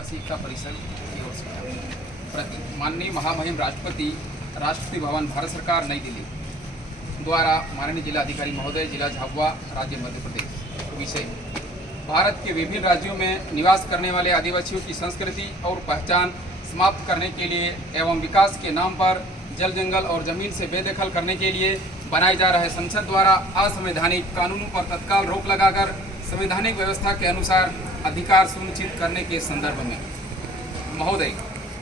आदिवासी एकता परिषद की ओर से प्रति माननीय महामहिम राष्ट्रपति भवन भारत सरकार नई दिल्ली द्वारा माननीय जिलाधिकारी महोदय जिला झाबुआ राज्य मध्य प्रदेश विषय भारत के विभिन्न राज्यों में निवास करने वाले आदिवासियों की संस्कृति और पहचान समाप्त करने के लिए एवं विकास के नाम पर जल जंगल और जमीन से बेदखल करने के लिए बनाए जा रहे संसद द्वारा असंवैधानिक कानूनों पर तत्काल रोक लगाकर संवैधानिक व्यवस्था के अनुसार अधिकार सुनिश्चित करने के संदर्भ में महोदय,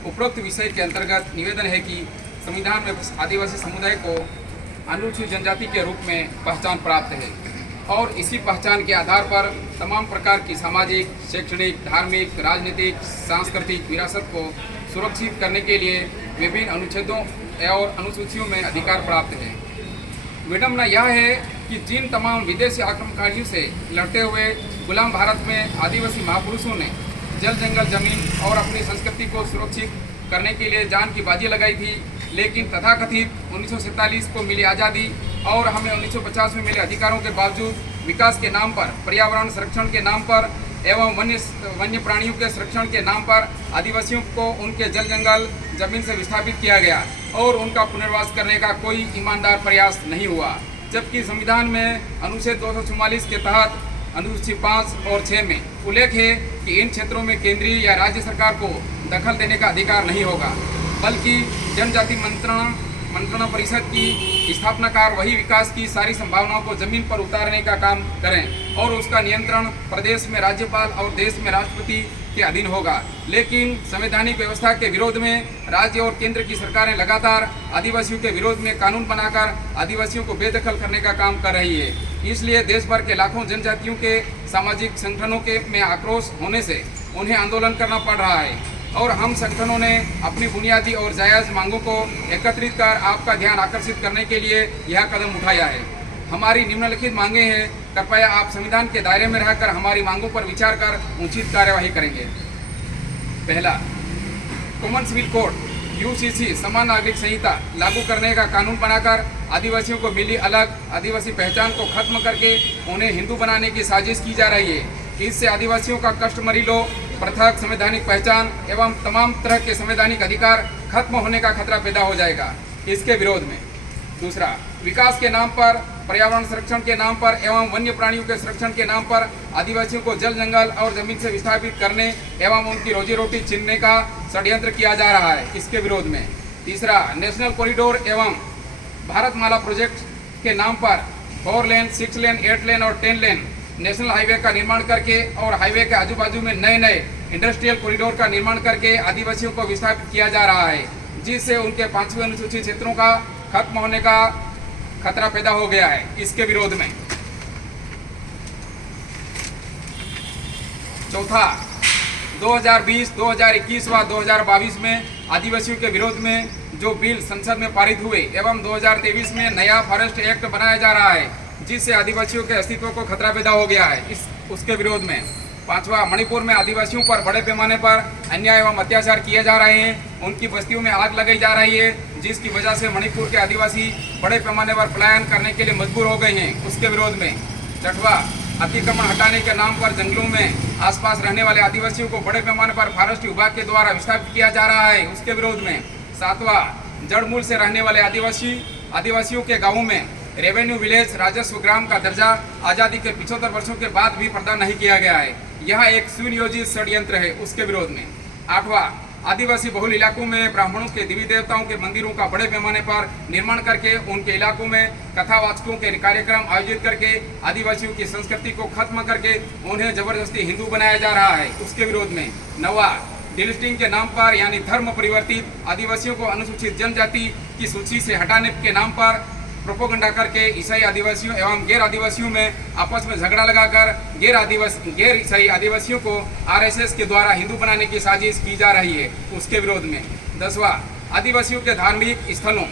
उपरोक्त विषय के अंतर्गत निवेदन है कि संविधान में आदिवासी समुदाय को अनुसूचित जनजाति के रूप में पहचान प्राप्त है और इसी पहचान के आधार पर तमाम प्रकार की सामाजिक, शैक्षणिक, धार्मिक, राजनीतिक, सांस्कृतिक विरासत को सुरक्षित करने के लिए विभिन्न अनुच्छेदों और अनुसूचियों में अधिकार प्राप्त है। विडम्बना यह है कि जिन तमाम विदेशी आक्रमणकारियों से लड़ते हुए गुलाम भारत में आदिवासी महापुरुषों ने जल जंगल जमीन और अपनी संस्कृति को सुरक्षित करने के लिए जान की बाजी लगाई थी, लेकिन तथाकथित 1947 को मिली आज़ादी और हमें 1950 में मिले अधिकारों के बावजूद विकास के नाम पर, पर्यावरण संरक्षण के नाम पर एवं वन्य प्राणियों के संरक्षण के नाम पर आदिवासियों को उनके जल जंगल जमीन से विस्थापित किया गया और उनका पुनर्वास करने का कोई ईमानदार प्रयास नहीं हुआ। जबकि संविधान में अनुच्छेद 244 के तहत अनुसूची 5 और 6 में उल्लेख है कि इन क्षेत्रों में केंद्रीय या राज्य सरकार को दखल देने का अधिकार नहीं होगा, बल्कि जनजाति मंत्रणा परिषद की स्थापनाकार वही विकास की सारी संभावनाओं को जमीन पर उतारने का काम करें और उसका नियंत्रण प्रदेश में राज्यपाल और देश में राष्ट्रपति के अधीन होगा। लेकिन संवैधानिक व्यवस्था के विरोध में राज्य और केंद्र की सरकारें लगातार आदिवासियों के विरोध में कानून बनाकर आदिवासियों को बेदखल करने का काम कर रही है। इसलिए देश भर के लाखों जनजातियों के सामाजिक संगठनों के में आक्रोश होने से उन्हें आंदोलन करना पड़ रहा है और हम संगठनों ने अपनी बुनियादी और जायज़ मांगों को एकत्रित कर आपका ध्यान आकर्षित करने के लिए यह कदम उठाया है। हमारी निम्नलिखित मांगे हैं, कृपया आप संविधान के दायरे में रहकर हमारी मांगों पर विचार कर उचित कार्यवाही करेंगे। पहला, कॉमन सिविल कोड यूसीसी समान नागरिक संहिता लागू करने का कानून बनाकर आदिवासियों को मिली अलग आदिवासी पहचान को खत्म करके उन्हें हिंदू बनाने की साजिश की जा रही है। इससे आदिवासियों का कष्टमरीलो पृथक संवैधानिक पहचान एवं तमाम तरह के संवैधानिक अधिकार खत्म होने का खतरा पैदा हो जाएगा। इसके विरोध में दूसरा, विकास के नाम पर, पर्यावरण संरक्षण के नाम पर एवं वन्य प्राणियों के संरक्षण के नाम पर आदिवासियों को जल जंगल और जमीन से विस्थापित करने एवं उनकी रोजी रोटी छीनने का षड्यंत्र किया जा रहा है। इसके विरोध में तीसरा, नेशनल कॉरिडोर एवं भारतमाला प्रोजेक्ट के नाम पर 4 लेन, 6 लेन, 8 लेन और 10 लेन नेशनल हाईवे का निर्माण करके और हाईवे के आजू बाजू में नए इंडस्ट्रियल कॉरिडोर का निर्माण करके आदिवासियों को विस्थापित किया जा रहा है, जिससे उनके 5वें अनुसूचित क्षेत्रों का खत्म होने का खतरा पैदा हो गया है। इसके विरोध में चौथा, 2020, 2021 व 2022 में आदिवासियों के विरोध में जो बिल संसद में पारित हुए एवं 2023 में नया फॉरेस्ट एक्ट बनाया जा रहा है, जिससे आदिवासियों के अस्तित्व को खतरा पैदा हो गया है। उसके विरोध में पांचवा, मणिपुर में आदिवासियों पर बड़े पैमाने पर अन्याय एवं अत्याचार किए जा रहे हैं, उनकी बस्तियों में आग लगाई जा रही है, जिसकी वजह से मणिपुर के आदिवासी बड़े पैमाने पर पलायन करने के लिए मजबूर हो गए हैं। उसके विरोध में छठवा, अतिक्रमण हटाने के नाम पर जंगलों में आसपास रहने वाले आदिवासियों को बड़े पैमाने पर फॉरेस्ट विभाग के द्वारा विस्थापित किया जा रहा है। उसके विरोध में सातवां, जड़ मूल से रहने वाले आदिवासियों के गाँवों में रेवेन्यू विलेज राजस्व ग्राम का दर्जा आज़ादी के 75 वर्षों के बाद भी प्रदान नहीं किया गया है। यह एक सुनियोजित षड्यंत्र है। उसके विरोध में आठवां, आदिवासी बहुल इलाकों में ब्राह्मणों के देवी देवताओं के मंदिरों का बड़े पैमाने पर निर्माण करके उनके इलाकों में कथावाचकों के कार्यक्रम आयोजित करके आदिवासियों की संस्कृति को खत्म करके उन्हें जबरदस्ती हिंदू बनाया जा रहा है। उसके विरोध में नौवां, डिलिस्टिंग के नाम पर यानी धर्म परिवर्तित आदिवासियों को अनुसूचित जनजाति की सूची से हटाने के नाम पर प्रोपोगंडा करके ईसाई आदिवासियों एवं गैर आदिवासियों में आपस में झगड़ा लगाकर गैर ईसाई आदिवासियों को आरएसएस के द्वारा हिंदू बनाने की साजिश की जा रही है। उसके विरोध में 10वां, आदिवासियों के धार्मिक स्थलों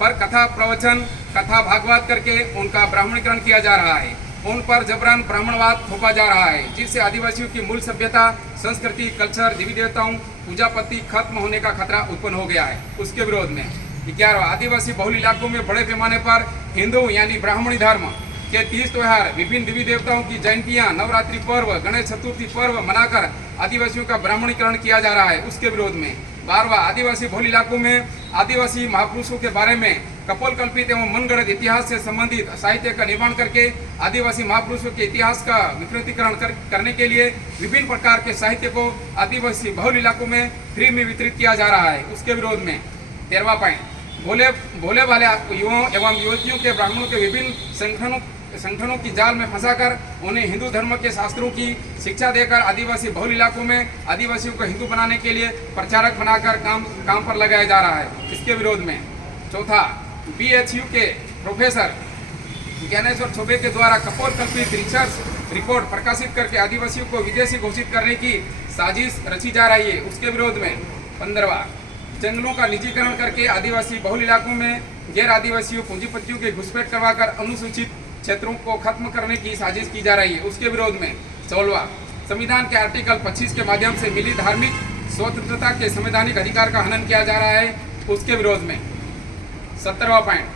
पर कथा प्रवचन, कथा भागवत करके उनका ब्राह्मणीकरण किया जा रहा है, उन पर जबरन ब्राह्मणवाद थोपा जा रहा है, जिससे आदिवासियों की मूल सभ्यता, संस्कृति, कल्चर, देवी देवताओं, पूजा पत्ती खत्म होने का खतरा उत्पन्न हो गया है। उसके विरोध में 11वां, आदिवासी बहुल इलाकों में बड़े पैमाने पर हिंदू यानी ब्राह्मणी धर्म के तीज त्योहार, विभिन्न देवी देवताओं की जयंतियां, नवरात्रि पर्व, गणेश चतुर्थी पर्व मनाकर आदिवासियों का ब्राह्मणीकरण किया जा रहा है, उसके विरोध में। 12वां, आदिवासी बहुल इलाकों में आदिवासी महापुरुषों के बारे में कपोलकल्पित एवं मनगढ़ंत इतिहास से संबंधित साहित्य का निर्माण करके आदिवासी महापुरुषों के इतिहास का विकृतीकरण करने के लिए विभिन्न प्रकार के साहित्य को आदिवासी बहुल इलाकों में फ्री में वितरित किया जा रहा है, उसके विरोध में। 13वां पॉइंट, भोले भाले युवाओं एवं युवतियों के ब्राह्मणों के विभिन्न संगठनों की जाल में फंसाकर उन्हें हिंदू धर्म के शास्त्रों की शिक्षा देकर आदिवासी बहुल इलाकों में आदिवासियों को हिंदू बनाने के लिए प्रचारक बनाकर काम पर लगाया जा रहा है, इसके विरोध में। चौथा, BHU के प्रोफेसर ज्ञानेश्वर चौबे के द्वारा कपोलकल्पित रिसर्च रिपोर्ट प्रकाशित करके आदिवासियों को विदेशी घोषित करने की साजिश रची जा रही है, उसके विरोध में। 15वां, जंगलों का निजीकरण करके आदिवासी बहुल इलाकों में गैर आदिवासियों पूंजीपतियों के घुसपैठ करवाकर अनुसूचित क्षेत्रों को खत्म करने की साजिश की जा रही है, उसके विरोध में। 16वां, संविधान के आर्टिकल 25 के माध्यम से मिली धार्मिक स्वतंत्रता के संवैधानिक अधिकार का हनन किया जा रहा है, उसके विरोध में। 17वां पॉइंट,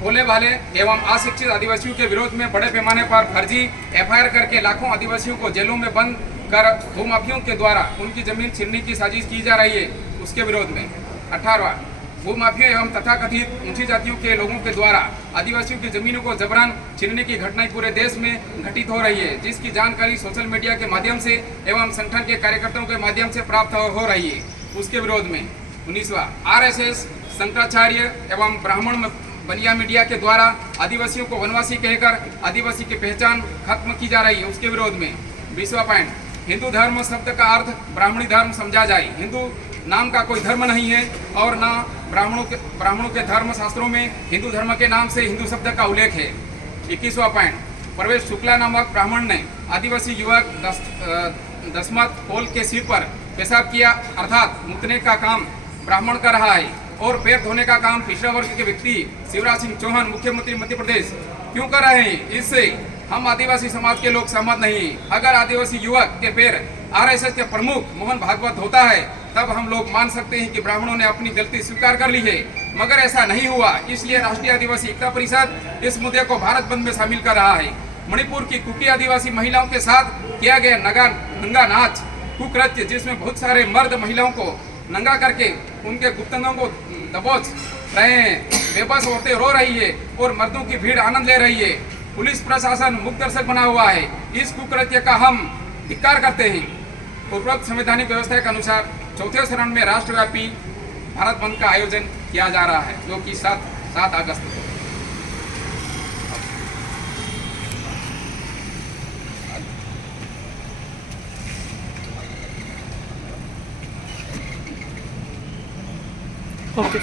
भोले भाले एवं अशिक्षित आदिवासियों के विरोध में बड़े पैमाने पर फर्जी FIR करके लाखों आदिवासियों को जेलों में बंद कर भूमाफियों के द्वारा उनकी जमीन छीनने की साजिश की जा रही है, उसके विरोध में। 18वां, भूमाफिया एवं तथाकथित ऊंची जातियों के लोगों के द्वारा आदिवासियों की जमीनों को जबरन छीनने की घटनाएं पूरे देश में घटित हो रही है, जिसकी जानकारी सोशल मीडिया के माध्यम से एवं संगठन के कार्यकर्ताओं के माध्यम से प्राप्त हो रही है, उसके विरोध में। 19वां, RSS शंकराचार्य एवं ब्राह्मण बनिया मीडिया के द्वारा आदिवासियों को वनवासी कहकर आदिवासी की पहचान खत्म की जा रही है, उसके विरोध में। 20वां पॉइंट, हिंदू धर्म शब्द का अर्थ ब्राह्मणी धर्म समझा जाए। हिंदू नाम का कोई धर्म नहीं है और न ब्राह्मणों के धर्म शास्त्रों में हिंदू धर्म के नाम से हिंदू शब्द का उल्लेख है। 21वां पॉइंट, प्रवेश शुक्ला नामक ब्राह्मण ने आदिवासी युवक दसमत पोल के सिर पर पेशाब किया, अर्थात मुतने का काम ब्राह्मण कर रहा है और पैर धोने का काम पिछड़ा वर्ग के व्यक्ति शिवराज सिंह चौहान मुख्यमंत्री मध्य प्रदेश क्यों कर रहे हैं, इससे हम आदिवासी समाज के लोग सहमत नहीं। अगर आदिवासी युवक के पैर RSS के प्रमुख मोहन भागवत धोता है तब हम लोग मान सकते हैं कि ब्राह्मणों ने अपनी गलती स्वीकार कर ली है, मगर ऐसा नहीं हुआ। इसलिए राष्ट्रीय आदिवासी एकता परिषद इस मुद्दे को भारत बंद में शामिल कर रहा है। मणिपुर की कुकी आदिवासी महिलाओं के साथ किया गया नंगा नाच कुकृत्य, जिसमें बहुत सारे मर्द महिलाओं को नंगा करके उनके गुप्तंगों को दबोच रहे हैं, बेबस औरतें रो रही है और मर्दों की भीड़ आनंद ले रही है। पुलिस प्रशासन मुक्त दर्शक बना हुआ है। इस कुकृत्य का हम धिक्कार करते हैं। उपरोक्त संवैधानिक व्यवस्था के अनुसार चौथे चरण में राष्ट्रव्यापी भारत बंद का आयोजन किया जा रहा है, जो कि 7 अगस्त को। ओके,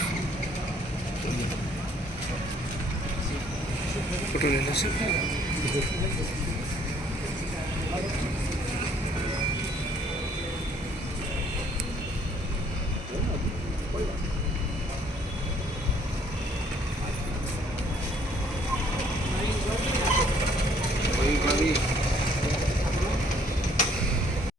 फोटो लेना सर।